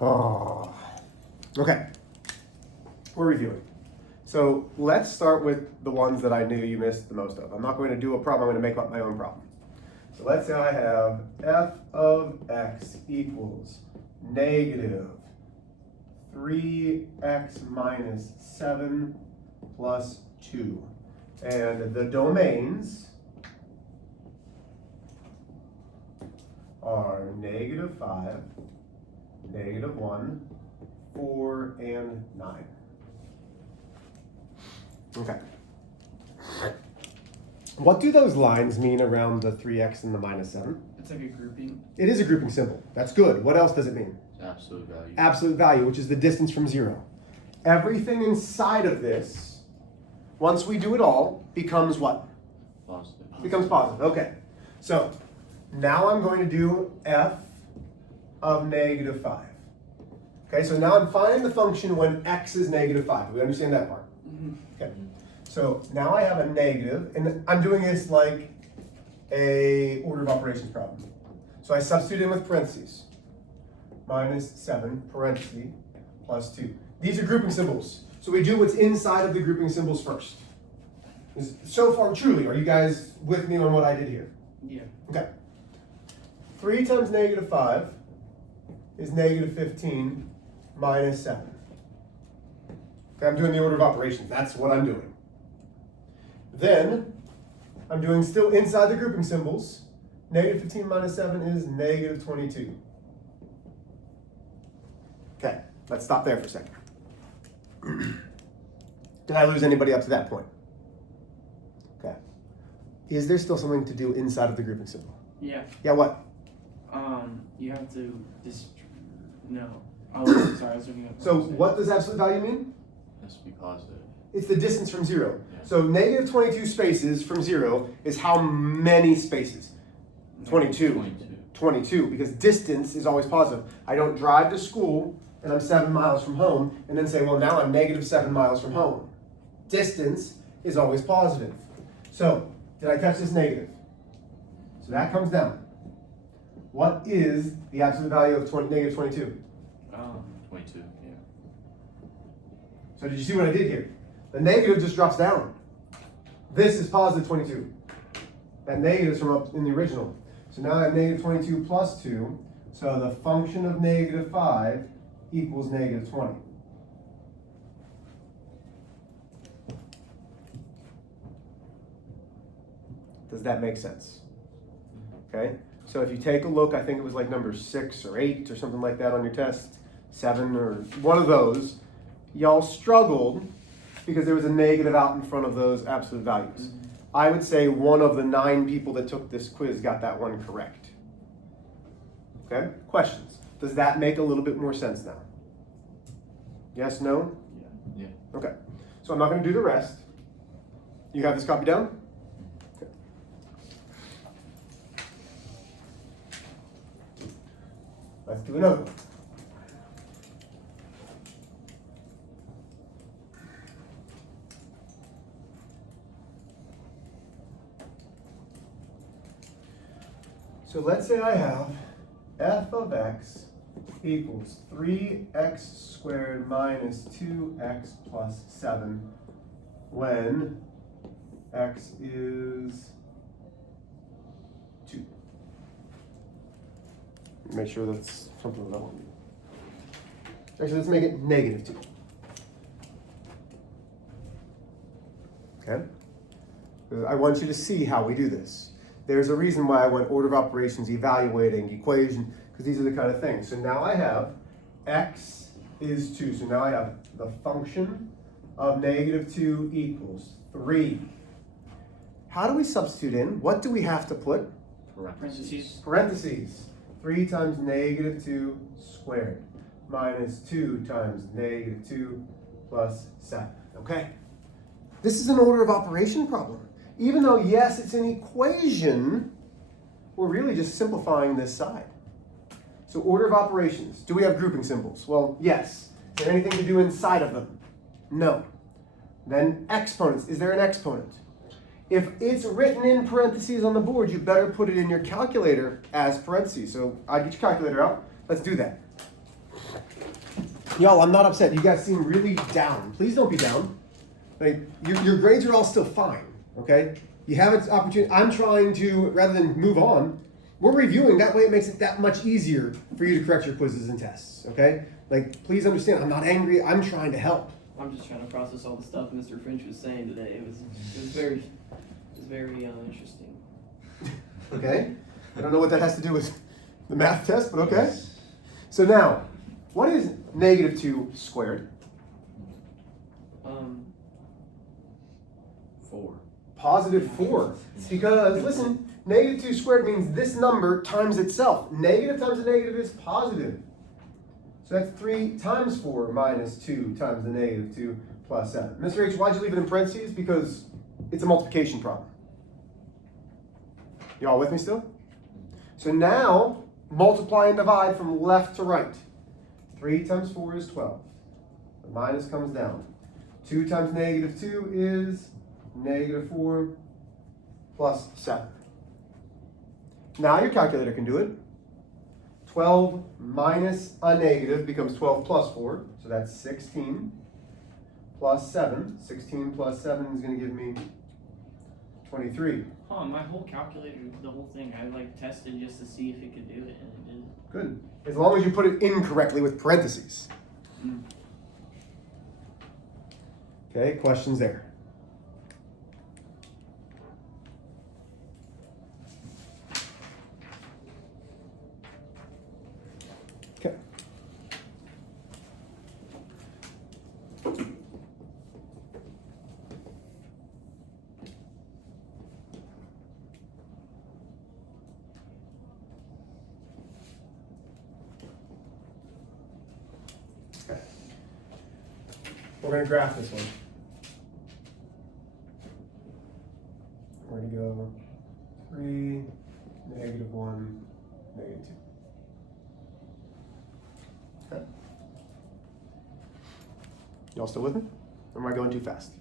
Oh. Okay, we're reviewing. So let's start with the ones that I knew you missed the most of. I'm not going to do a problem, I'm going to make up my own problem. So let's say I have f of x equals negative 3x minus 7 plus 2. And the domains are negative 5, negative 1, 4, and 9. Okay. What do those lines mean around the 3x and the minus 7? It's like a grouping. It is a grouping symbol. That's good. What else does it mean? Absolute value. Absolute value, which is the distance from 0. Everything inside of this, once we do it all, becomes what? Positive. Becomes positive. Okay. So now I'm going to do f of negative 5. Okay, so now I'm finding the function when x is negative 5. We understand that part? Okay. So now I have a negative, and I'm doing this like a order of operations problem. So I substitute in with parentheses. Minus 7, parentheses, plus 2. These are grouping symbols. So we do what's inside of the grouping symbols first. So far, truly, are you guys with me on what I did here? Yeah. Okay. 3 times negative 5 is negative 15 minus 7. Okay, I'm doing the order of operations. That's what I'm doing. Then, I'm doing still inside the grouping symbols. Negative 15 minus 7 is negative 22. Okay, let's stop there for a second. Did I lose anybody up to that point? Okay. Is there still something to do inside of the grouping symbol? Yeah. Yeah, what? You have to no. Sorry, I was looking at. So what does absolute value mean? Has to be positive. It's the distance from 0. Yeah. So negative 22 spaces from 0 is how many spaces? 22. 22. 22, because distance is always positive. I don't drive to school and I'm 7 miles from home and then say, well, now I'm negative 7 miles from home. Distance is always positive. So, did I catch this negative? So that comes down. What is the absolute value of negative 22? 22, yeah. So did you see what I did here? The negative just drops down. This is positive 22. That negative is from up in the original. So now I have negative 22 plus 2. So the function of negative 5 equals negative 20. Does that make sense? Okay? So if you take a look, I think it was like number 6 or 8 or something like that on your test, 7 or one of those, y'all struggled because there was a negative out in front of those absolute values. I would say one of the 9 people that took this quiz got that one correct. Okay? Questions? Does that make a little bit more sense now? Yes, no? Yeah. Okay. So I'm not going to do the rest. You have this copy down? Okay. Let's do another one. So let's say I have f of x equals 3x squared minus 2x plus 7 when x is 2. Make sure that's something that I want to do. Actually, let's make it negative 2. Okay? Because I want you to see how we do this. There's a reason why I went order of operations, evaluating, equation, because these are the kind of things. So now I have x is 2. So now I have the function of negative 2 equals 3. How do we substitute in? What do we have to put? Parentheses. Parentheses. 3 times negative 2 squared minus 2 times negative 2 plus 7. Okay? This is an order of operation problem. Even though, yes, it's an equation, we're really just simplifying this side. So order of operations. Do we have grouping symbols? Well, yes. Is there anything to do inside of them? No. Then exponents. Is there an exponent? If it's written in parentheses on the board, you better put it in your calculator as parentheses. So I'll get your calculator out. Let's do that. Y'all, I'm not upset. You guys seem really down. Please don't be down. Like, your grades are all still fine, okay? You have an opportunity. I'm trying to, rather than move on, we're reviewing. That way it makes it that much easier for you to correct your quizzes and tests, okay? Like, please understand, I'm not angry. I'm trying to help. I'm just trying to process all the stuff Mr. Finch was saying today. It was very interesting. Okay? I don't know what that has to do with the math test, but okay. So now, what is negative 2 squared? 4. Positive 4. Because, listen, negative 2 squared means this number times itself. Negative times a negative is positive. So that's 3 times 4 minus 2 times the negative 2 plus 7. Mr. H, why'd you leave it in parentheses? Because it's a multiplication problem. You all with me still? So now, multiply and divide from left to right. 3 times 4 is 12. The minus comes down. 2 times negative 2 is negative 4 plus 7. Now your calculator can do it. 12 minus a negative becomes 12 plus 4, so that's 16 plus 7. 16 plus 7 is going to give me 23. Huh, my whole calculator, the whole thing, I like tested just to see if it could do it, and it didn't. Good. As long as you put it incorrectly with parentheses. Okay, questions there? Okay. We're going to graph this one. We're going to go 3, negative 1, negative 2. Okay. Y'all still with me? Or am I going too fast?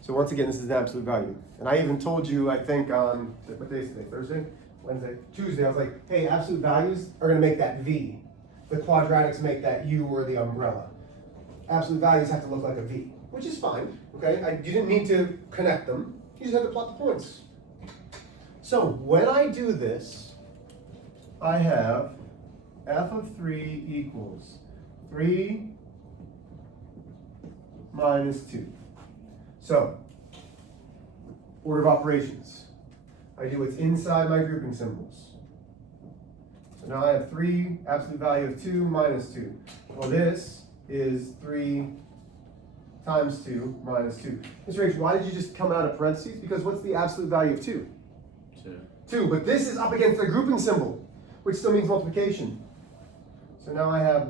So once again, this is the absolute value. And I even told you, I think on, what day is today? Thursday? Wednesday? Tuesday, I was like, hey, absolute values are going to make that V. The quadratics make that U or the umbrella. Absolute values have to look like a V, which is fine, okay? You didn't need to connect them. You just had to plot the points. So when I do this, I have f of 3 equals 3 minus 2. So, order of operations. I do what's inside my grouping symbols. So now I have 3, absolute value of 2 minus 2. Well, this is 3 times 2 minus 2. Mr. H, why did you just come out of parentheses? Because what's the absolute value of 2? 2. 2, but this is up against the grouping symbol, which still means multiplication. So now I have,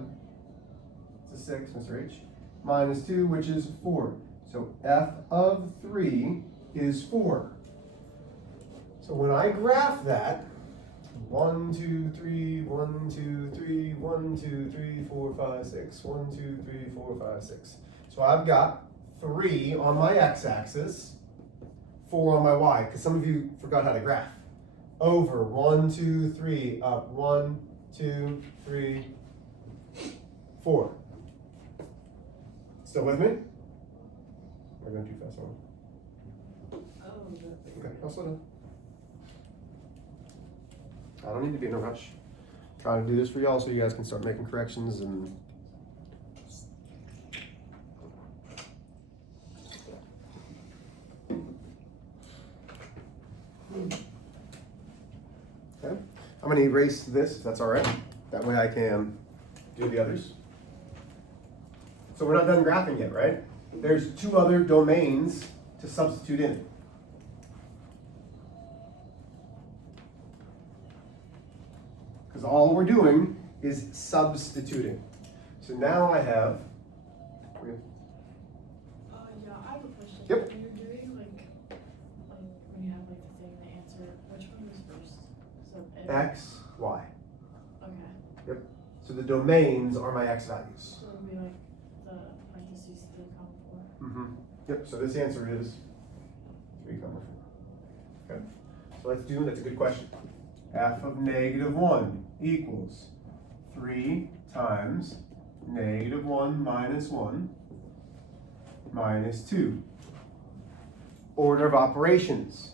it's a 6, Mr. H, minus 2, which is 4. So f of 3 is 4. So when I graph that, 1, 2, 3, 1, 2, 3, 1, 2, 3, 4, 5, 6, 1, 2, 3, 4, 5, 6. So I've got 3 on my x-axis, 4 on my y, because some of you forgot how to graph. Over 1, 2, 3, up 1, 2, 3, 4. Still with me? Am I going too fast? Okay, I'll slow down. I don't need to be in a rush. I'm trying to do this for y'all so you guys can start making corrections and okay. I'm gonna erase this if that's all right. That way I can do the others. So we're not done graphing yet, right? There's 2 other domains to substitute in. Because all we're doing is substituting. So now I have. Yeah, I have a question. Yep. When you're doing like when you have like the thing, the answer, which one was first? So X, Y. Okay. Yep. So the domains are my X values. So it would be like the parentheses 3, 4. Mm-hmm. Yep. So this answer is 3, 4. Okay. So let's do. That's a good question. F of negative 1 equals 3 times negative 1 minus 1 minus 2. Order of operations.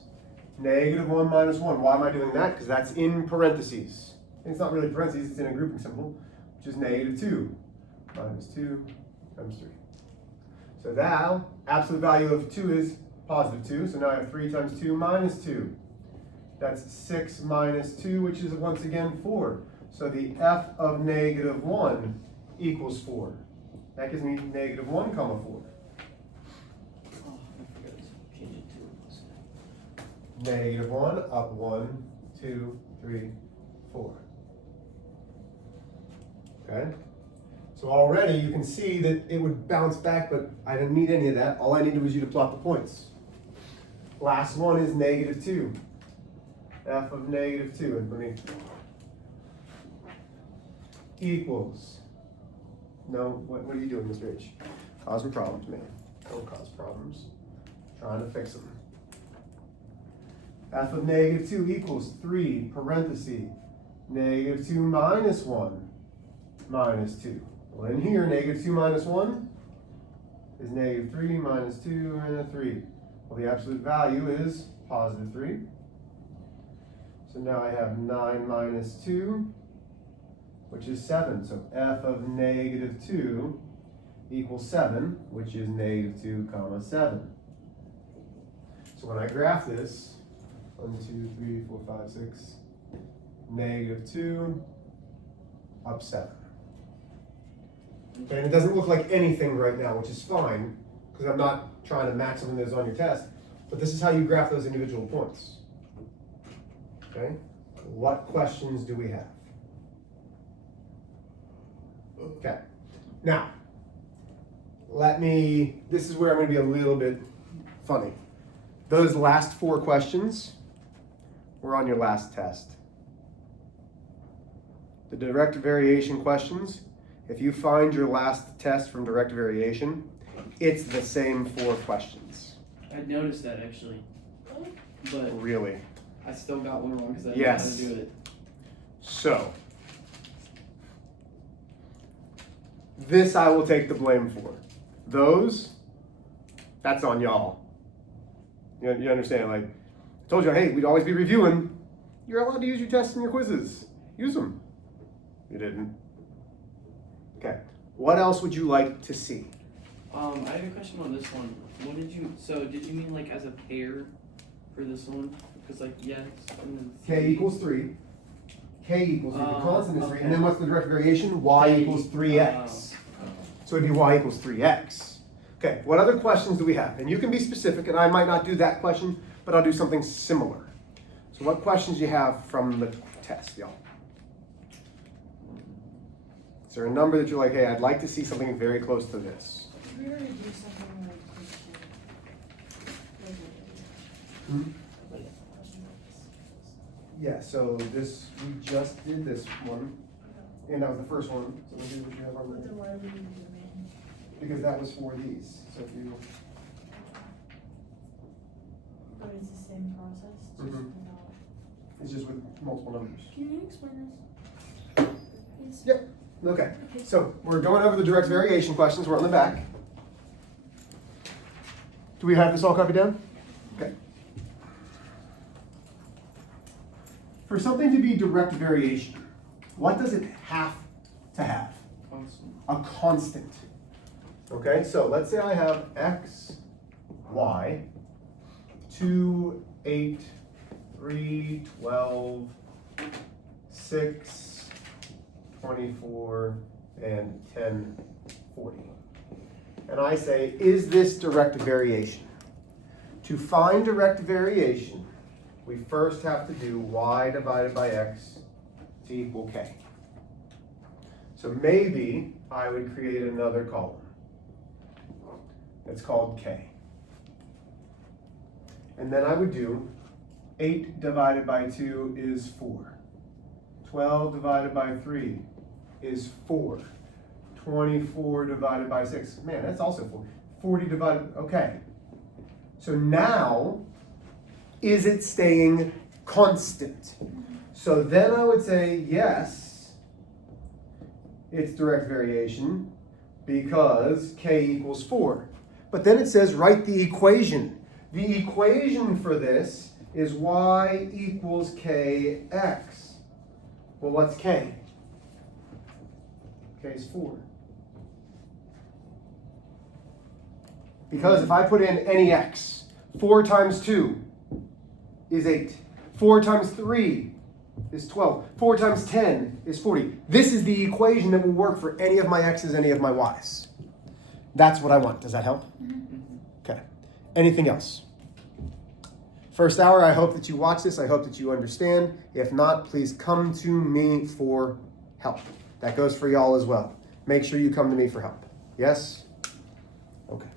Negative 1 minus 1. Why am I doing that? Because that's in parentheses. It's not really parentheses, it's in a grouping symbol, which is negative 2 minus 2 times 3. So now, absolute value of 2 is positive 2. So now I have 3 times 2 minus 2. That's 6 minus 2, which is once again 4. So the f of negative 1 equals 4. That gives me negative 1 comma 4. Oh, I forgot to change it to Negative 1 up 1, 2, 3, 4. Okay? So already you can see that it would bounce back, but I didn't need any of that. All I needed was you to plot the points. Last one is negative 2. F of negative 2. And let me equals. No, what are you doing, Mr. H? Causing problems, man. Don't cause problems. Trying to fix them. F of negative 2 equals 3, parenthesis, negative 2 minus 1 minus 2. Well, in here, negative 2 minus 1 is negative 3 minus 2 and a 3. Well, the absolute value is positive 3. So now I have 9 minus 2, which is 7. So f of negative 2 equals 7, which is negative 2 comma 7. So when I graph this, 1, 2, 3, 4, 5, 6, negative 2, up 7. Okay, and it doesn't look like anything right now, which is fine, because I'm not trying to match something that's on your test, but this is how you graph those individual points. Okay, what questions do we have? Okay, now, this is where I'm going to be a little bit funny. Those last 4 questions were on your last test. The direct variation questions, if you find your last test from direct variation, it's the same 4 questions. I noticed that actually, but Really? I still got one wrong because I Yes. didn't know how to do it. So, this I will take the blame for. Those, that's on y'all. You understand? Like, I told you, hey, we'd always be reviewing. You're allowed to use your tests and your quizzes. Use them. You didn't. Okay. What else would you like to see? I have a question on this one. Did you mean like as a pair for this one? Because like yes, and then K equals 3. K equals 3. The constant is 3. okay. And then what's the direct variation? Y K, equals 3x. oh. So it'd be y equals 3x. Okay, what other questions do we have? And you can be specific, and I might not do that question, but I'll do something similar. So what questions do you have from the test, y'all? Is there a number that you're like, hey, I'd like to see something very close to this? Did we already do something like question? Hmm? Like question like this? Yeah, so this, we just did this one, and that was the first one. So let's see what you have on But there. then why are we doing the main? Because that was for these. So if you, But it's the same process, just Mhm. without. it's just with multiple numbers. Can you explain this? Please? Yep. Okay, so we're going over the direct variation questions. We're on the back. Do we have this all copied down? Okay. For something to be direct variation, what does it have to have? Constant. A constant. Okay, so let's say I have x, y, 2, 8, 3, 12, 6, 24, and 10, 40. And I say, is this direct variation? To find direct variation, we first have to do y divided by x to equal k. So maybe I would create another column. It's called k. And then I would do 8 divided by 2 is 4. 12 divided by 3 is 4. 24 divided by 6. Man, that's also 4. 40 divided, okay. So now, is it staying constant? So then I would say yes. it's direct variation because k equals 4. But then it says write the equation. The equation for this is y equals kx. Well, what's k? K is 4. Because if I put in any x, 4 times 2 is 8. 4 times 3 is 12. 4 times 10 is 40. This is the equation that will work for any of my x's, any of my y's. That's what I want. Does that help? Okay. Anything else? First hour, I hope that you watch this. I hope that you understand. If not, please come to me for help. That goes for y'all as well. Make sure you come to me for help. Yes? Okay.